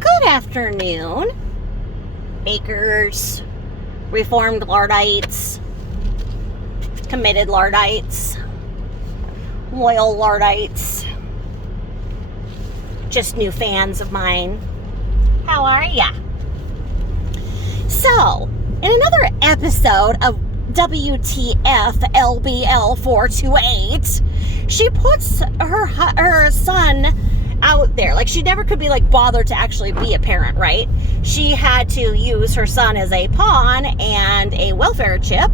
good afternoon, bakers, reformed Lardites, committed Lardites, loyal Lardites, just new fans of mine. How are ya? So, in another episode of WTF LBL 428, she puts her son out there. Like, she never could be like bothered to actually be a parent, right? She had to use her son as a pawn and a welfare chip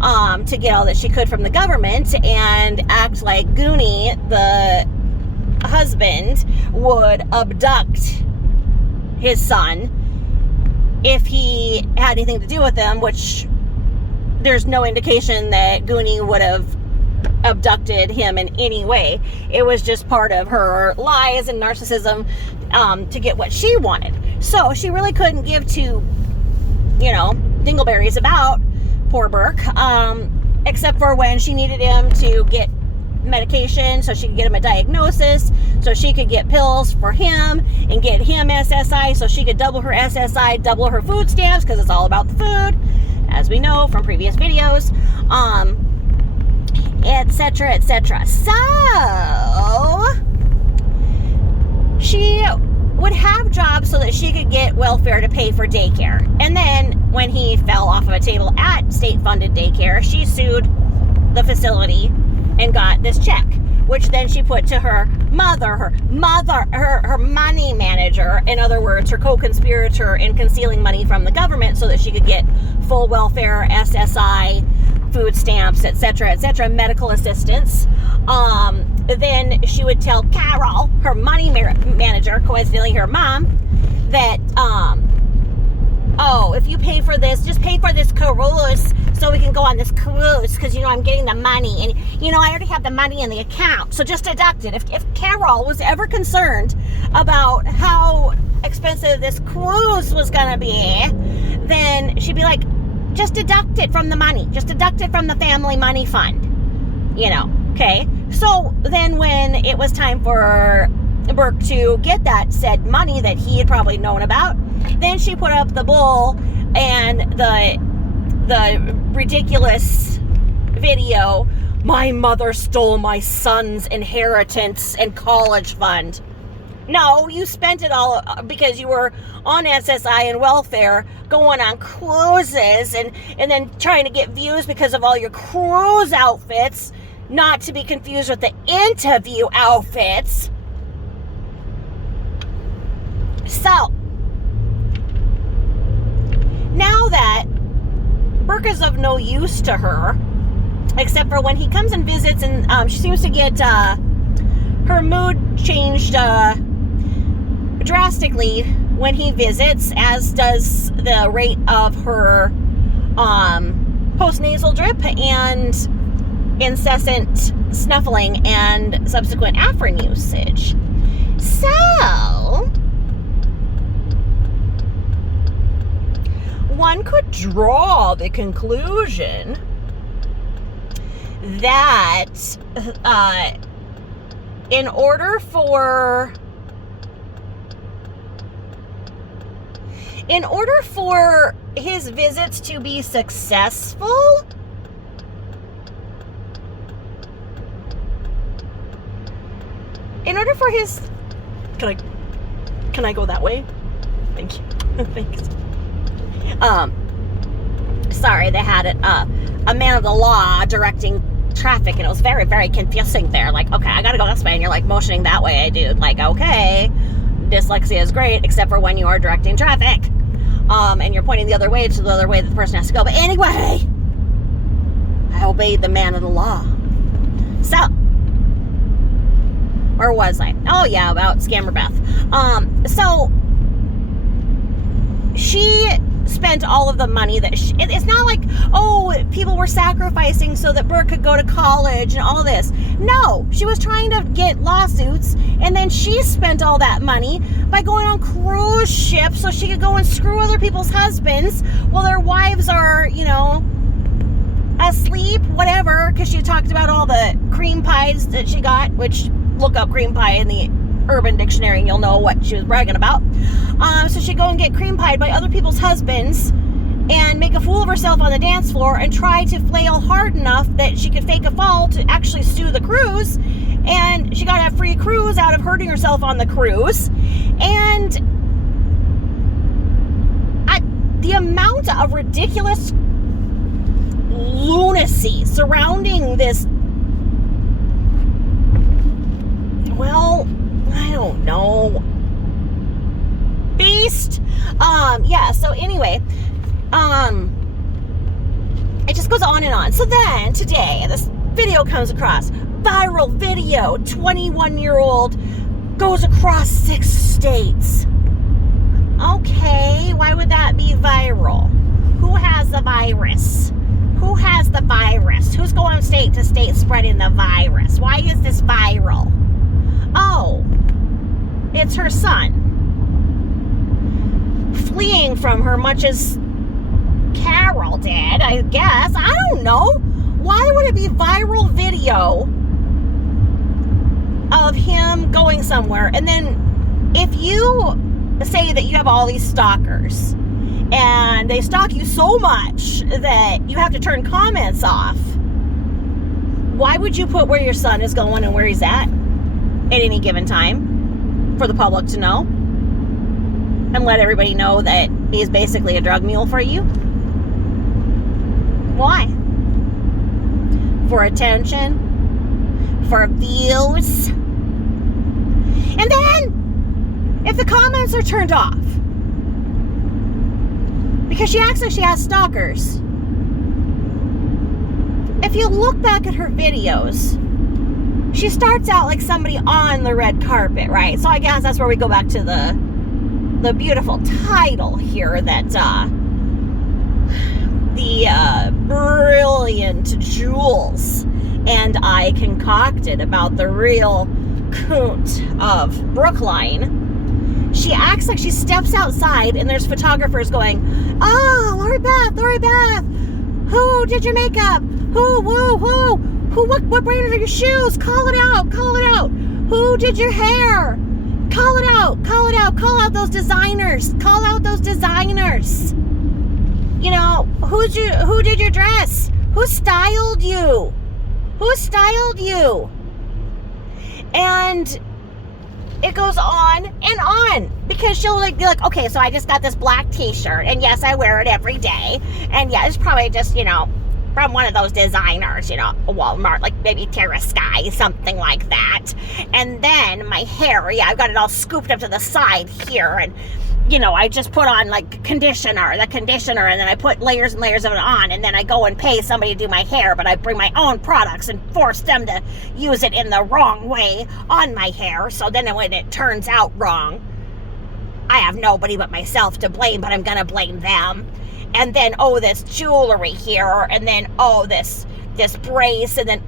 to get all that she could from the government, and act like Goonie, the husband, would abduct his son if he had anything to do with them, which there's no indication that Goonie would have abducted him in any way. It was just part of her lies and narcissism to get what she wanted. So she really couldn't give two, dingleberries about poor Burke, except for when she needed him to get medication so she could get him a diagnosis, so she could get pills for him and get him SSI, so she could double her SSI, double her food stamps, because it's all about the food, as we know from previous videos, etc., etc. So she would have jobs so that she could get welfare to pay for daycare. And then when he fell off of a table at state-funded daycare, she sued the facility and got this check, which then she put to her mother, her money manager, in other words, her co-conspirator in concealing money from the government so that she could get full welfare, SSI, food stamps, etc., medical assistance. Then she would tell Carol, her money manager, coincidentally her mom, that, if you pay for this, just pay for this cruise so we can go on this cruise, because, I'm getting the money, and, I already have the money in the account, so just deduct it. If Carol was ever concerned about how expensive this cruise was going to be, then she'd be like, just deduct it from the money. Just deduct it from the family money fund. Okay? So then when it was time for Burke to get that said money that he had probably known about, then she put up the bull and the ridiculous video, my mother stole my son's inheritance and college fund. No, you spent it all because you were on SSI and welfare, going on cruises, and then trying to get views because of all your cruise outfits, not to be confused with the interview outfits. So, now that Burke is of no use to her, except for when he comes and visits, and she seems to get her mood changed drastically when he visits, as does the rate of her postnasal drip and incessant snuffling and subsequent Afrin usage. So, one could draw the conclusion that in order for his visits to be successful, can I go that way? Thank you. Thanks. Sorry, they had a man of the law directing traffic, and it was very, very confusing there. Like, okay, I gotta go this way, and you're like motioning that way, dude. Like, okay, dyslexia is great, except for when you are directing traffic, and you're pointing the other way to the other way that the person has to go. But anyway, I obeyed the man of the law. So, or was I? Oh yeah, about Scammer Beth. So she spent all of the money that it's not like, people were sacrificing so that Burke could go to college and all this. No, she was trying to get lawsuits, and then she spent all that money by going on cruise ships so she could go and screw other people's husbands while their wives are, asleep, whatever, because she talked about all the cream pies that she got, which, look up cream pie in the Urban Dictionary and you'll know what she was bragging about. So she'd go and get cream pied by other people's husbands and make a fool of herself on the dance floor and try to flail hard enough that she could fake a fall to actually sue the cruise. And she got a free cruise out of hurting herself on the cruise. And the amount of ridiculous lunacy surrounding this, well, I don't know, beast. Yeah, so anyway, it just goes on and on. So then today, this video comes across, viral video, 21-year-old goes across 6 states. Okay, why would that be viral? Who has the virus? Who has the virus? Who's going state to state spreading the virus? Why is this viral? Oh, it's her son. Fleeing from her much as Carol did, I guess. I don't know. Why would it be viral video of him going somewhere? And then if you say that you have all these stalkers and they stalk you so much that you have to turn comments off, why would you put where your son is going and where he's at any given time for the public to know and let everybody know that he's basically a drug mule for you? Why? For attention? For views? And then, if the comments are turned off, because she acts like she has stalkers, if you look back at her videos, she starts out like somebody on the red carpet, right? So I guess that's where we go back to the beautiful title here that the brilliant Jules and I concocted about the real coot of Brookline. She acts like she steps outside and there's photographers going, "Oh, Lori Beth, who did your makeup? Who, what brand are your shoes? Call it out. Who did your hair? Call it out. Call out those designers. You know, who did your dress? Who styled you? And it goes on and on, because she'll be like, okay, so I just got this black t-shirt, and yes, I wear it every day, and yeah, it's probably just, from one of those designers, Walmart, like maybe Terra Sky, something like that. And then my hair, I've got it all scooped up to the side here, and I just put on like the conditioner, and then I put layers and layers of it on, and then I go and pay somebody to do my hair, but I bring my own products and force them to use it in the wrong way on my hair. So then when it turns out wrong, I have nobody but myself to blame, but I'm gonna blame them. And then, oh, this jewelry here, and then, oh, this brace, and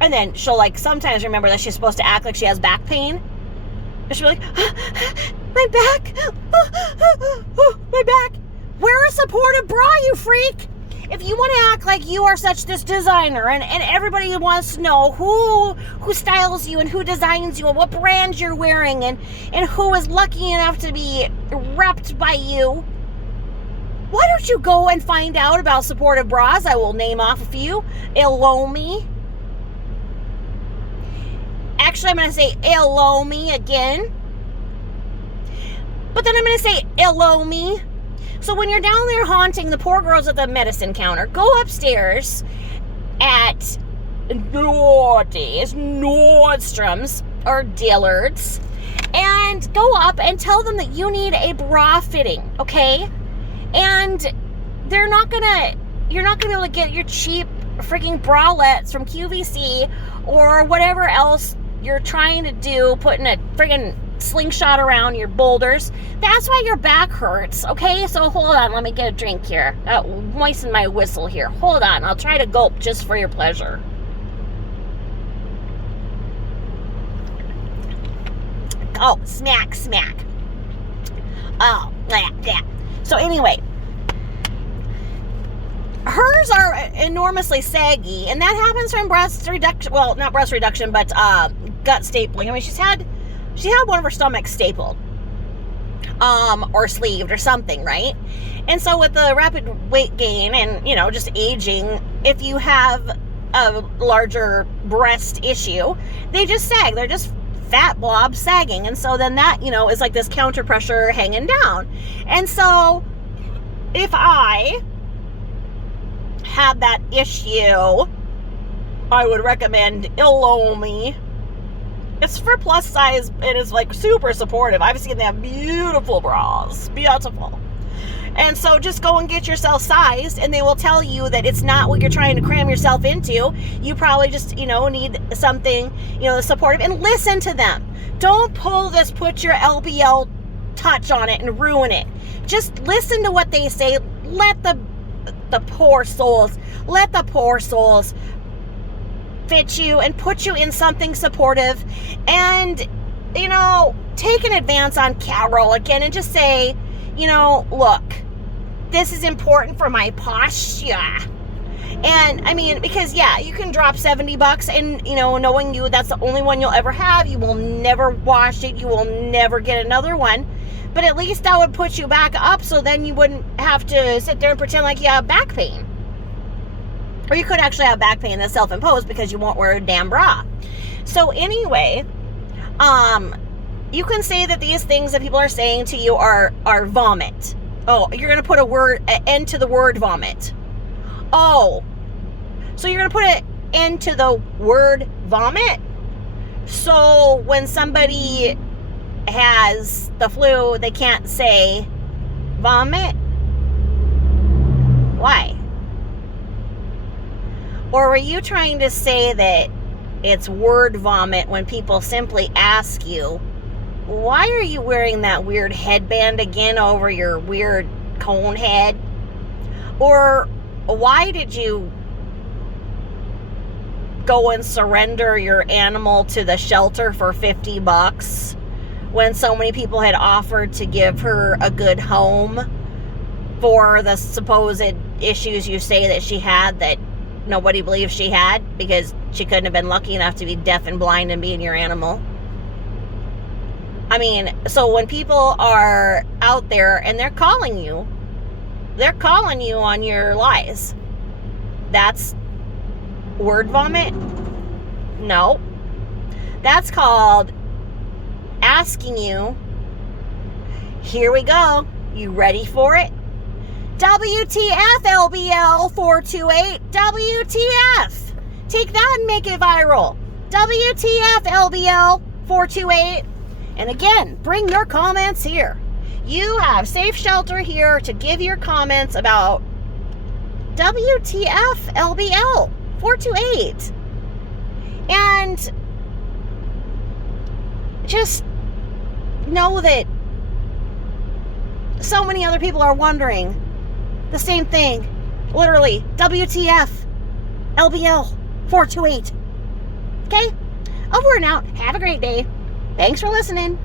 then she'll like sometimes remember that she's supposed to act like she has back pain. And she'll be like, my back, my back. Wear a supportive bra, you freak. If you want to act like you are this designer, and everybody wants to know who styles you and who designs you and what brand you're wearing and who is lucky enough to be repped by you, why don't you go and find out about supportive bras? I will name off a few. Elomi. Actually, I'm going to say Elomi again. But then I'm going to say Elomi. So when you're down there haunting the poor girls at the medicine counter, go upstairs at Nordstrom's or Dillard's and go up and tell them that you need a bra fitting, okay? And you're not gonna be able to get your cheap freaking bralettes from QVC or whatever else you're trying to do, putting a friggin' slingshot around your boulders. That's why your back hurts, okay? So hold on, let me get a drink here. Moisten my whistle here. Hold on, I'll try to gulp just for your pleasure. Oh, smack. Oh, yeah. So anyway, hers are enormously saggy, and that happens from breast reduction. Well, not breast reduction, but gut stapling. I mean, she's had she had one of her stomachs stapled, or sleeved or something, right? And so with the rapid weight gain and, you know, just aging, if you have a larger breast issue, they just sag. They're just fat blobs sagging. And so then that, you know, is like this counter pressure hanging down. And so if I had that issue, I would recommend Ilomi. It's for plus size. It is like super supportive. I've seen them beautiful bras. Beautiful. And so just go and get yourself sized, and they will tell you that it's not what you're trying to cram yourself into. You probably just, you know, need something, you know, supportive, and listen to them. Don't pull this, put your LBL touch on it and ruin it. Just listen to what they say. Let the poor souls fit you and put you in something supportive, and, you know, take an advance on Carol again and just say, you know, look, this is important for my posture. And I mean, because yeah, you can drop $70 and, you know, knowing you, that's the only one you'll ever have. You will never wash it. You will never get another one. But at least that would put you back up, so then you wouldn't have to sit there and pretend like you have back pain. Or you could actually have back pain that's self-imposed because you won't wear a damn bra. So anyway, you can say that these things that people are saying to you are vomit. Oh, you're going to put an end to the word vomit. Oh, so you're going to put an end to the word vomit? So when somebody has the flu, they can't say vomit? Why? Or were you trying to say that it's word vomit when people simply ask you, why are you wearing that weird headband again over your weird cone head? Or why did you go and surrender your animal to the shelter for $50 when so many people had offered to give her a good home for the supposed issues you say that she had that nobody believes she had, because she couldn't have been lucky enough to be deaf and blind and being your animal? I mean, so when people are out there and they're calling you on your lies, that's word vomit? No. That's called asking you, here we go, you ready for it? WTF, LBL 428, WTF. Take that and make it viral. WTF, LBL 428. And again, bring your comments here. You have safe shelter here to give your comments about WTF LBL 428. And just know that so many other people are wondering the same thing. Literally, WTF LBL 428. Okay? Over and out. Have a great day. Thanks for listening.